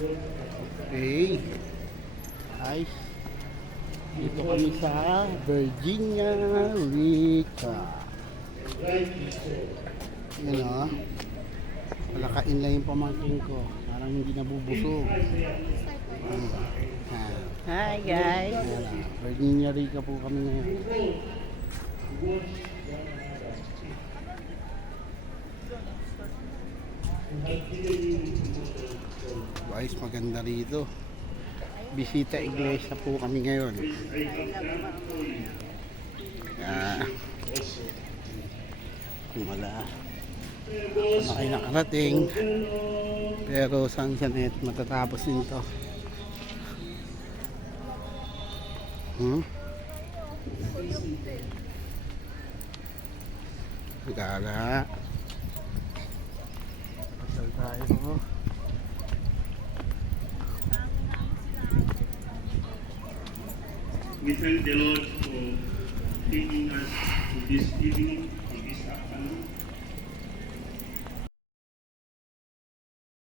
Okay. Ay. Dito kami sa Virginia Rica. Yan o. Palakain lang yung pamangkin ko. Parang hindi nabubusog. Hi guys. Virginia Rica po kami ngayon. Guys, maganda rito. Bisita iglesia po kami ngayon. Wala na kayo nakarating, pero saan siya net matatapos din to. Gala pasal tayo. We thank the Lord for taking us to this evening.